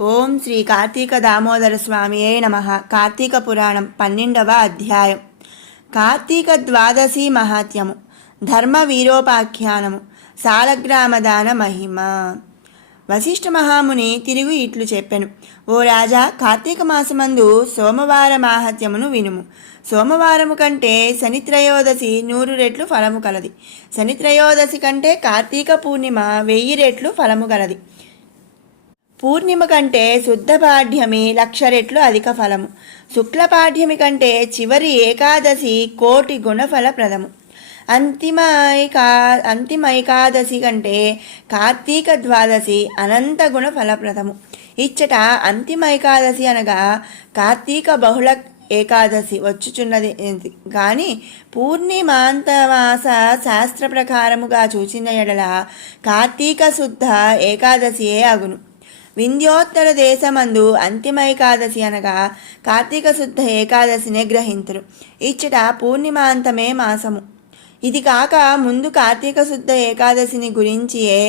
ఓం శ్రీ కార్తీక దామోదర స్వామియే నమః. కార్తీక పురాణం 12వ అధ్యాయం. కార్తీక ద్వాదశి మహాత్యము. ధర్మ వీరోపాఖ్యానము. సాలగ్రామదాన మహిమ. వశిష్ఠ మహాముని తిరిగి ఇట్లు చెప్పెను. ఓ రాజా, కార్తీక మాసమందు సోమవార మాహాత్యమును వినుము. సోమవారము కంటే శనిత్రయోదశి 100 రెట్లు ఫలము కలది. శనిత్రయోదశి కంటే కార్తీక పూర్ణిమ 1000 రెట్లు ఫలము కలది. పూర్ణిమ కంటే శుద్ధ పాఠ్యమి 1,00,000 రెట్లు అధిక ఫలము. శుక్ల పాఠ్యమి కంటే చివరి ఏకాదశి 1,000,000 గుణఫలప్రదము. అంతిమ ఏకాదశి కంటే కార్తీక ద్వాదశి అనంత గుణ ఫలప్రదము. ఇచ్చట అంతిమ ఏకాదశి అనగా కార్తీక బహుళ ఏకాదశి వచ్చుచున్నది కానీ పూర్ణిమాంతమాస శాస్త్ర ప్రకారముగా చూచిన ఎడల కార్తీక శుద్ధ ఏకాదశియే అగును. వింధ్యోత్తర దేశమందు అంతిమ ఏకాదశి అనగా కార్తీక శుద్ధ ఏకాదశినే గ్రహింతురు. ఇచ్చట పూర్ణిమాంతమే మాసము. ఇది కాక ముందు కార్తీక శుద్ధ ఏకాదశిని గురించియే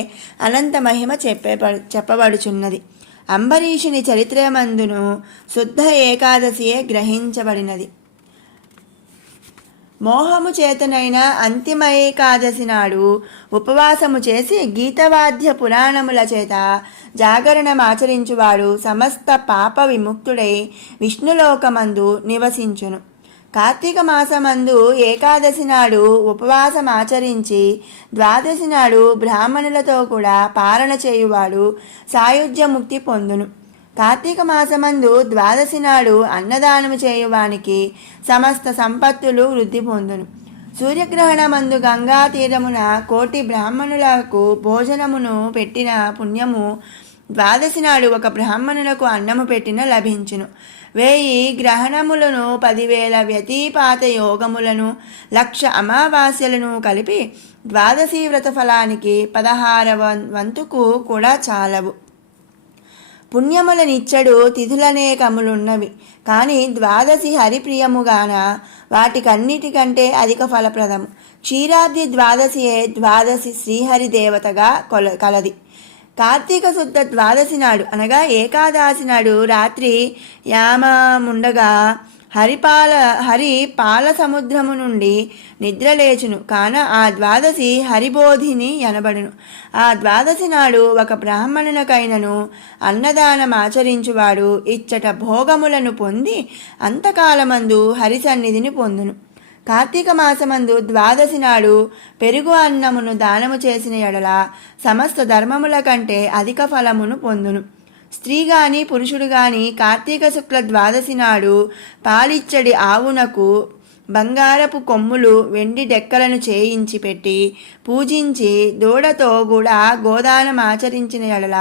అనంత మహిమ చెప్పబడుచున్నది. అంబరీషుని చరిత్రమందును శుద్ధ ఏకాదశియే గ్రహించబడినది. మోహము చేతనైన అంతిమ ఏకాదశి నాడు ఉపవాసము చేసి గీతవాద్య పురాణముల చేత జాగరణమాచరించువాడు సమస్త పాప విముక్తుడై విష్ణులోకమందు నివసించును. కార్తీక మాసమందు ఏకాదశి నాడు ఉపవాసమాచరించి ద్వాదశి నాడు బ్రాహ్మణులతో కూడా పాలన చేయువాడు సాయుధ్యముక్తి పొందును. కార్తీక మాసమందు ద్వాదశి నాడు అన్నదానము చేయువానికి సమస్త సంపత్తులు వృద్ధి పొందును. సూర్యగ్రహణమందు గంగా తీరమున 1,000,000 బ్రాహ్మణులకు భోజనమును పెట్టిన పుణ్యము ద్వాదశి నాడు ఒక బ్రాహ్మణులకు అన్నము పెట్టిన లభించును. 1000 గ్రహణములను 10,000 వ్యతిపాత యోగములను 1,00,000 అమావాస్యలను కలిపి ద్వాదశి వ్రత ఫలానికి 16వ వంతుకు కూడా చాలవు. పుణ్యములనిచ్చడు తిథులనేకములున్నవి కానీ ద్వాదశి హరిప్రియముగాన వాటికన్నిటికంటే అధిక ఫలప్రదము. క్షీరాబ్ది ద్వాదశియే ద్వాదశి శ్రీహరి దేవతగా కలది. కార్తీక శుద్ధ ద్వాదశి నాడు అనగా ఏకాదశి నాడు రాత్రి యామముండగా హరి పాల సముద్రము నుండి నిద్రలేచును కాన ఆ ద్వాదశి హరిబోధిని అనబడును. ఆ ద్వాదశి నాడు ఒక బ్రాహ్మణునకైనను అన్నదానమాచరించువాడు ఇచ్చట భోగములను పొంది అంతకాలమందు హరి సన్నిధిని పొందును. కార్తీక మాసమందు ద్వాదశి నాడు పెరుగు అన్నమును దానము చేసిన ఎడల సమస్త ధర్మముల కంటే అధిక ఫలమును పొందును. స్త్రీ గాని పురుషుడు గాని కార్తీక శుక్ల ద్వాదశి నాడు పాలిచ్చడి ఆవునకు బంగారపు కొమ్ములు వెండి డెక్కలను చేయించి పెట్టి పూజించి దూడతో కూడా గోదానం ఆచరించిన ఎడల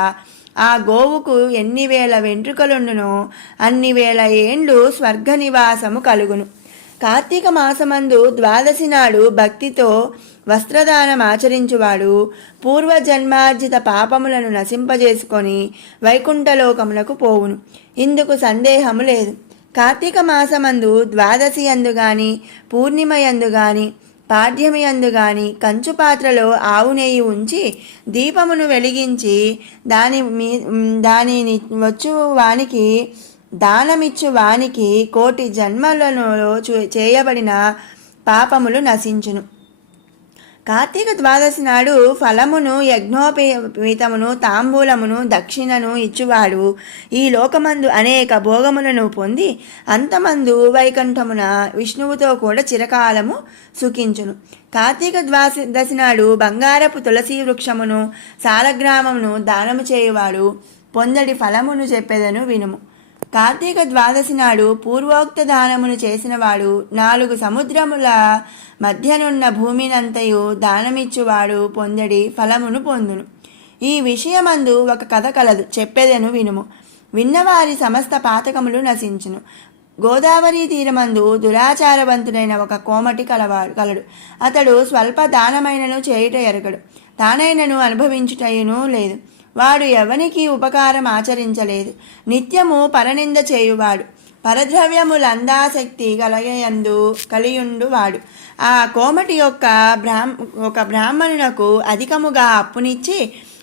ఆ గోవుకు ఎన్ని వేల వెంట్రుకలుండునో అన్ని వేల ఏండ్లు స్వర్గ నివాసము కలుగును. కార్తీక మాసమందు ద్వాదశి నాడు భక్తితో వస్త్రదానం ఆచరించువాడు పూర్వజన్మార్జిత పాపములను నశింపజేసుకొని వైకుంఠలోకములకు పోవును. ఇందుకు సందేహము లేదు. కార్తీక మాసమందు ద్వాదశి యందు గాని పూర్ణిమ యందు గాని పాడ్యమి యందు గాని కంచు పాత్రలో ఆవు నెయ్యి ఉంచి దీపమును వెలిగించి దానిని వచ్చు వానికి దానమిచ్చు వానికి 1,000,000 జన్మలలో చేయబడిన పాపములు నశించును. కార్తీక ద్వాదశి నాడు ఫలమును యజ్ఞోపేతమును తాంబూలమును దక్షిణను ఇచ్చువాడు ఈ లోకమందు అనేక భోగములను పొంది అంతమందు వైకుంఠమున విష్ణువుతో కూడా చిరకాలము సుఖించును. కార్తీక ద్వాదశి నాడు బంగారపు తులసి వృక్షమును సాలగ్రామమును దానము చేయువాడు పొందడి ఫలమును చెప్పెదను వినుము. కార్తీక ద్వాదశి నాడు పూర్వోక్త దానమును చేసినవాడు 4 సముద్రముల మధ్యనున్న భూమినంతయు దానమిచ్చువాడు పొందడి ఫలమును పొందును. ఈ విషయమందు ఒక కథ కలదు, చెప్పేదను వినుము. విన్నవారి సమస్త పాతకములు నశించును. గోదావరి తీరమందు దురాచారవంతుడైన ఒక కోమటి కలడు. అతడు స్వల్ప దానమైనను చేయుట ఎరగడు, తానైనను అనుభవించుటయును లేదు. వాడు ఎవనికి ఉపకారం ఆచరించలేదు. నిత్యము పరనింద చేయువాడు. పరద్రవ్యములందాశక్తి కలియుండువాడు. ఆ కోమటి ఒక బ్రాహ్మణునకు అధికముగా అప్పునిచ్చి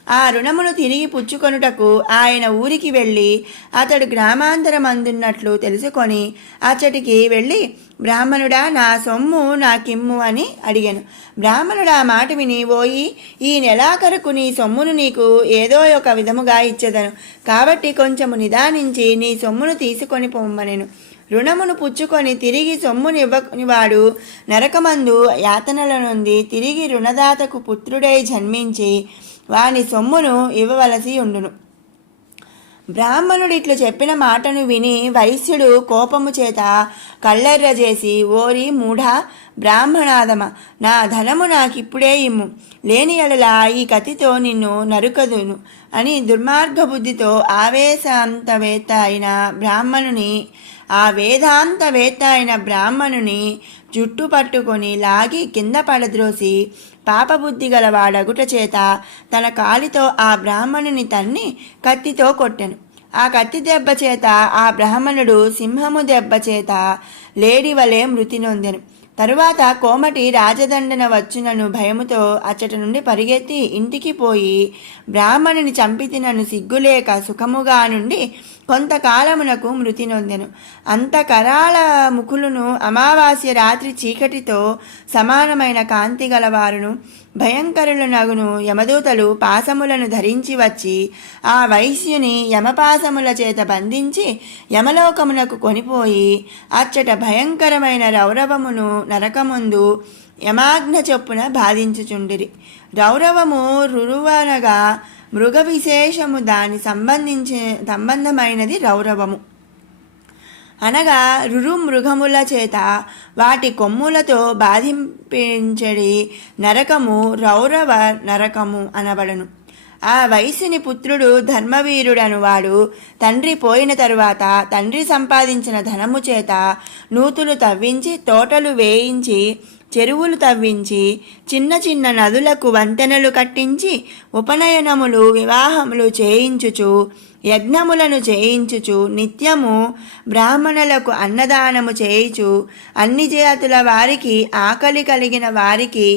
ఆ రుణమును తిరిగి పుచ్చుకొనుటకు ఆయన ఊరికి వెళ్ళి అతడు గ్రామాంతరమందున్నట్లు తెలుసుకొని అచ్చటికి వెళ్ళి, బ్రాహ్మణుడా, నా సొమ్ము నాకిమ్ము అని అడిగాను. బ్రాహ్మణుడు ఆ మాట విని, ఓయి, ఈ నెలాఖరుకు నీ సొమ్మును నీకు ఏదో ఒక విధముగా ఇచ్చేదను, కాబట్టి కొంచెము నిదానించి నీ సొమ్మును తీసుకొని పొమ్మనెను. రుణమును పుచ్చుకొని తిరిగి సొమ్మునివ్వనివాడు నరకమందు యాతనల నుండి తిరిగి రుణదాతకు పుత్రుడై జన్మించి వాని సొమ్మును ఇవ్వవలసి ఉండును. బ్రాహ్మణుడు ఇట్లు చెప్పిన మాటను విని వైశ్యుడు కోపము చేత కళ్ళెర్ర చేసి, ఓరి మూఢా బ్రాహ్మణాదమ, నా ధనము నాకిప్పుడే ఇమ్ము, లేని ఎడలా ఈ కత్తితో నిన్ను నరుకదును అని దుర్మార్గ బుద్ధితో ఆ వేదాంతవేత్త అయిన బ్రాహ్మణుని జుట్టు పట్టుకొని లాగి కింద పడద్రోసి పాపబుద్ధి గలవాడగుట చేత తన కాలితో ఆ బ్రాహ్మణుని తన్ని కత్తితో కొట్టెను. ఆ కత్తి దెబ్బ చేత ఆ బ్రాహ్మణుడు సింహము దెబ్బ చేత లేడి వలె మృతి నొందెను. తరువాత కోమటి రాజదండన వచ్చునను భయముతో అచ్చట నుండి పరిగెత్తి ఇంటికి పోయి బ్రాహ్మణుని చంపితినను సిగ్గులేక సుఖముగా నుండి కొంతకాలమునకు మృతి నొందెను. అంత కరాళ ముఖులను అమావాస్య రాత్రి చీకటితో సమానమైన కాంతి గలవారును భయంకరుల నగును యమదూతలు పాశములను ధరించి వచ్చి ఆ వైశ్యుని యమపాశముల చేత బంధించి యమలోకమునకు కొనిపోయి అచ్చట భయంకరమైన రౌరవమును నరకముందు యమాజ్ఞ చొప్పున బాధించుచుండిరి. రౌరవము రురువనగా మృగ విశేషము దాని సంబంధమైనది రౌరవము అనగా రురు మృగముల చేత వాటి కొమ్ములతో బాధింపించడి నరకము రౌరవ నరకము అనబడను. ఆ వైశ్యుని పుత్రుడు ధర్మవీరుడను వాడు తండ్రి పోయిన తరువాత తండ్రి సంపాదించిన ధనము చేత నూతులు తవ్వించి తోటలు వేయించి చెరువులు తవ్వించి చిన్న చిన్న నదులకు వంతెనలు కట్టించి ఉపనయనములు వివాహములు చేయించుచు యజ్ఞములను చేయించుచు నిత్యము బ్రాహ్మణులకు అన్నదానము చేయుచు అన్ని జాతుల వారికి ఆకలి కలిగిన వారికి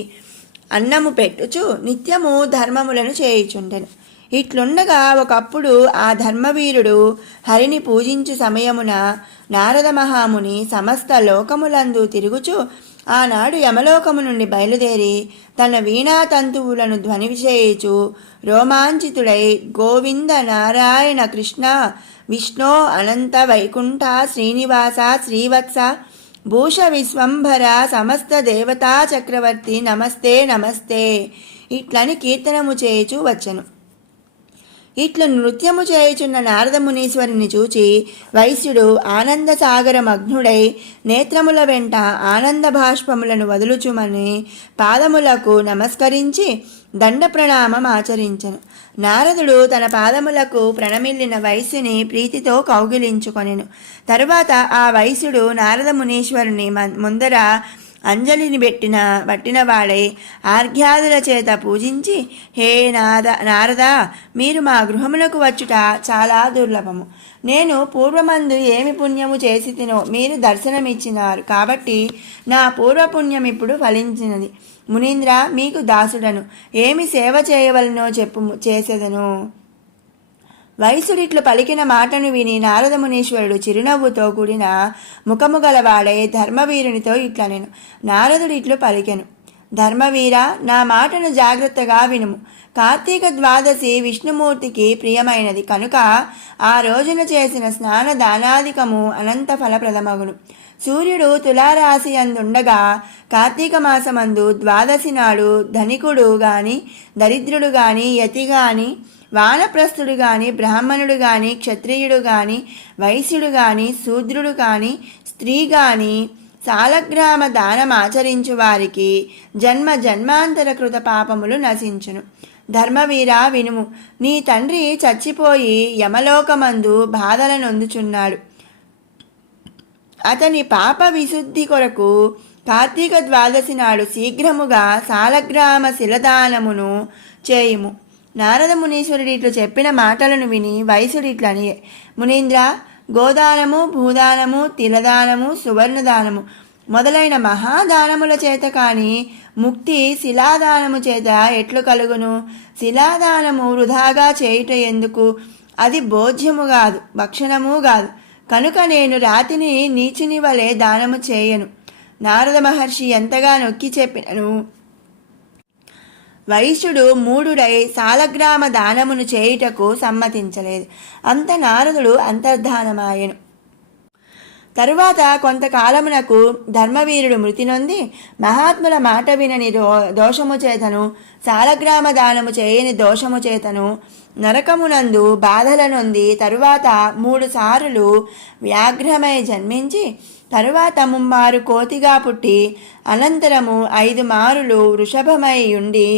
అన్నము పెట్టుచు నిత్యము ధర్మములను చేయుచుండెను. ఇట్లుండగా ఒకప్పుడు ఆ ధర్మవీరుడు హరిని పూజించు సమయమున నారద మహాముని సమస్త లోకములందు తిరుగుచు ఆనాడు యమలోకము నుండి బయలుదేరి తన వీణాతంతువులను ధ్వని చేయుచు రోమాంచితుడై గోవింద నారాయణ కృష్ణ విష్ణో అనంత వైకుంఠ శ్రీనివాస శ్రీవత్స భూష విశ్వంభర సమస్త దేవతా చక్రవర్తి నమస్తే నమస్తే ఇట్లని కీర్తనము చేయుచు వచ్చెను. ఇట్లు నృత్యము చేయుచున్న నారద మునీశ్వరుని చూచి వైశ్యుడు ఆనంద సాగరమగ్నుడై నేత్రముల వెంట ఆనంద బాష్పములను వదులుచుమని పాదములకు నమస్కరించి దండ ప్రణామం ఆచరించెను. నారదుడు తన పాదములకు ప్రణమిల్లిన వైశ్యుని ప్రీతితో కౌగిలించుకొనెను. తరువాత ఆ వైశ్యుడు నారద మునీశ్వరుని ముందర అంజలిని పట్టిన వాడై ఆర్ఘ్యాదుల చేత పూజించి, హే నారద, మీరు మా గృహములకు వచ్చుట చాలా దుర్లభము. నేను పూర్వమందు ఏమి పుణ్యము చేసి తినో మీరు దర్శనమిచ్చినారు కాబట్టి నా పూర్వపుణ్యం ఇప్పుడు ఫలించినది. మునీంద్ర, మీకు దాసుడను, ఏమి సేవ చేయవలనో చేసేదను. వైశ్యుడిట్లు పలికిన మాటను విని నారద మునీశ్వరుడు చిరునవ్వుతో కూడిన ముఖము గలవాడై ధర్మవీరునితో ఇట్లనెను. నారదుడు ఇట్లు పలికెను. ధర్మవీర, నా మాటను జాగ్రత్తగా వినుము. కార్తీక ద్వాదశి విష్ణుమూర్తికి ప్రియమైనది కనుక ఆ రోజున చేసిన స్నాన దానాధికము అనంత ఫలప్రదమగును. సూర్యుడు తులారాశి అందుండగా కార్తీక మాసమందు ద్వాదశి నాడు ధనికుడు గాని దరిద్రుడు గాని యతి గాని వానప్రస్థుడు గాని బ్రాహ్మణుడు గాని క్షత్రియుడు గాని వైశ్యుడు గాని శూద్రుడు గాని స్త్రీ గాని సాలగ్రామ దానమాచరించు వారికి జన్మాంతర కృత పాపములు నశించును. ధర్మవీర, వినుము. నీ తండ్రి చచ్చిపోయి యమలోకమందు బాధల నొందుచున్నాడు. అతని పాప విశుద్ధి కొరకు కార్తీక ద్వాదశి నాడు శీఘ్రముగా సాలగ్రామ శిలదానమును చేయుము. నారద మునీశ్వరుడు ఇట్లు చెప్పిన మాటలను విని వైశ్యుడు ఇట్లని, మునీంద్ర, గోదానము, భూదానము, తిలదానము, సువర్ణదానము మొదలైన మహాదానముల చేత కాని ముక్తి శిలాదానము చేత ఎట్లు కలుగును? శిలాదానము వృధాగా చేయుట ఎందుకు? అది భోజ్యము కాదు, భక్షణము కాదు. కనుక నేను రాతిని నీచుని వలె దానము చేయను. నారద మహర్షి ఎంతగా నొక్కి చెప్పినను వైశ్యుడు మూఢుడై సాలగ్రామ దానమును చేయుటకు సమ్మతించలేదు. అంత నారదుడు అంతర్ధానమాయెను. తరువాత కొంతకాలమునకు ధర్మవీరుడు మృతి నొంది మహాత్ముల మాట వినని దోషము చేతను, సాలగ్రామ దానము చేయని దోషము చేతను నరకమునందు బాధల నొంది తరువాత 3 సారులు వ్యాఘ్రమై జన్మించి, తరువాత 3 కోతిగా పుట్టి, అనంతరము 5 మారులు వృషభమై ఉండి,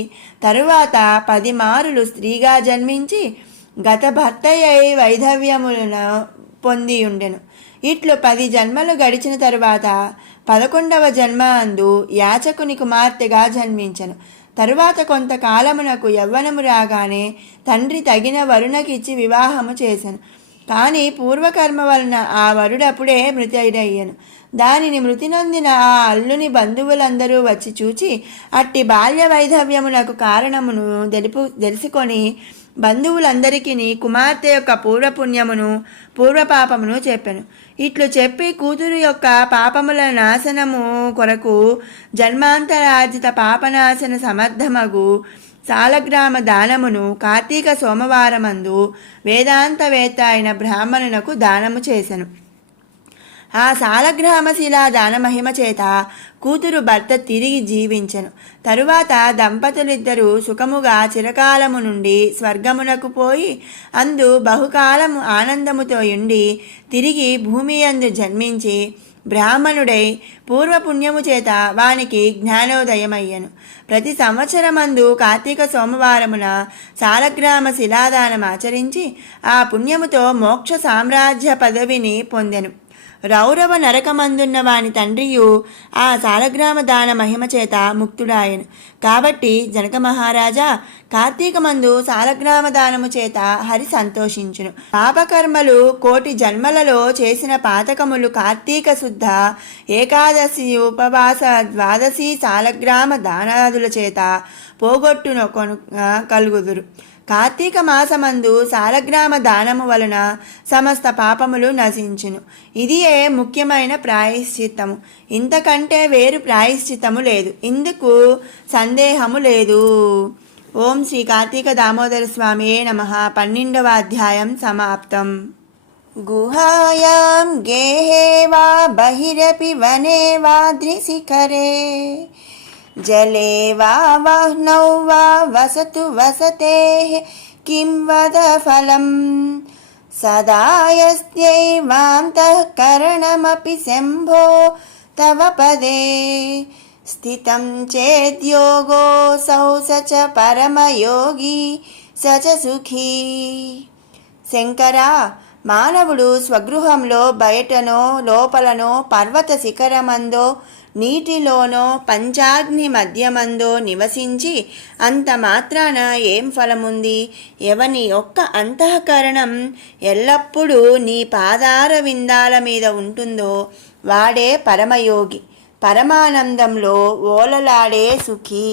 తరువాత 10 మారులు స్త్రీగా జన్మించి గత భర్తయ్యై వైధవ్యములను పొందియుండెను. ఇట్లు 10 జన్మలు గడిచిన తరువాత 11వ జన్మ అందు యాచకుని కుమార్తెగా జన్మించెను. తరువాత కొంతకాలమునకు యవ్వనము రాగానే తండ్రి తగిన వరుణకిచ్చి వివాహము చేసెను. కానీ పూర్వకర్మ వలన ఆ వరుడప్పుడే మృతి అయ్యను. దానిని మృతి నొందిన ఆ అల్లుని బంధువులందరూ వచ్చి చూచి అట్టి బాల్య వైధవ్యమునకు కారణమును తెలుసుకొని బంధువులందరికీ కుమార్తె యొక్క పూర్వపుణ్యమును పూర్వపాపమును చెప్పెను. ఇట్లు చెప్పి కూతురు యొక్క పాపముల నాశనము కొరకు జన్మాంతరార్జిత పాపనాశన సమర్థమగు సాలగ్రామ దానమును కార్తీక సోమవారమందు వేదాంతవేత్త అయిన బ్రాహ్మణునకు దానము చేసెను. ఆ సాలగ్రామ శిలా దాన మహిమ చేత కూతురు భర్త తిరిగి జీవించెను. తరువాత దంపతులిద్దరూ సుఖముగా చిరకాలము నుండి స్వర్గమునకు పోయి అందు బహుకాలము ఆనందముతో ఉండి తిరిగి భూమి యందు జన్మించి బ్రాహ్మణుడై పూర్వపుణ్యము చేత వానికి జ్ఞానోదయమయ్యను. ప్రతి సంవత్సరమందు కార్తీక సోమవారమున సాలగ్రామ శిలాదానం ఆచరించి ఆ పుణ్యముతో మోక్ష సామ్రాజ్య పదవిని పొందెను. రౌరవ నరకమందున్న వాని తండ్రియు ఆ సాలగ్రామ దాన మహిమ చేత ముక్తుడాయను. కాబట్టి జనక మహారాజా, కార్తీకమందు సాలగ్రామ దానము చేత హరి సంతోషించును. పాపకర్మలు 1,000,000 జన్మలలో చేసిన పాతకములు కార్తీక శుద్ధ ఏకాదశి ఉపవాస ద్వాదశి సాలగ్రామ దానాదుల చేత పోగొట్టును కలుగుదురు. కార్తీక మాసమందు సాలగ్రామ దానము వలన సమస్త పాపములు నశించును. ఇదియే ముఖ్యమైన ప్రాయశ్చిత్తము. ఇంతకంటే వేరు ప్రాయశ్చిత్తము లేదు. ఇందుకు సందేహము లేదు. ఓం శ్రీ కార్తీక దామోదర స్వామియే నమః. 12వ అధ్యాయం సమాప్తం. గుహాయాం గేహే వా బహిరపి వనే వాద్రిశిఖరే జలే వా వహ్నౌ వా వసతు వసతేః కిం వద ఫలం సదాయస్యైవాంతఃకరణమపి శంభో తవ పదే స్థితం చేద్యోగోऽసౌ స చ పరమయోగి స చ సుఖీ. శంకరా, మానవుడు స్వగృహంలో బయటనో లోపలనో పర్వత శిఖరమందో నీటిలోనో పంచాగ్ని మధ్యమందో నివసించి అంత మాత్రాన ఏం ఫలముంది? ఎవని యొక్క అంతఃకరణం ఎల్లప్పుడూ నీ పాదార విందాల మీద ఉంటుందో వాడే పరమయోగి, పరమానందంలో ఓలలాడే సుఖీ.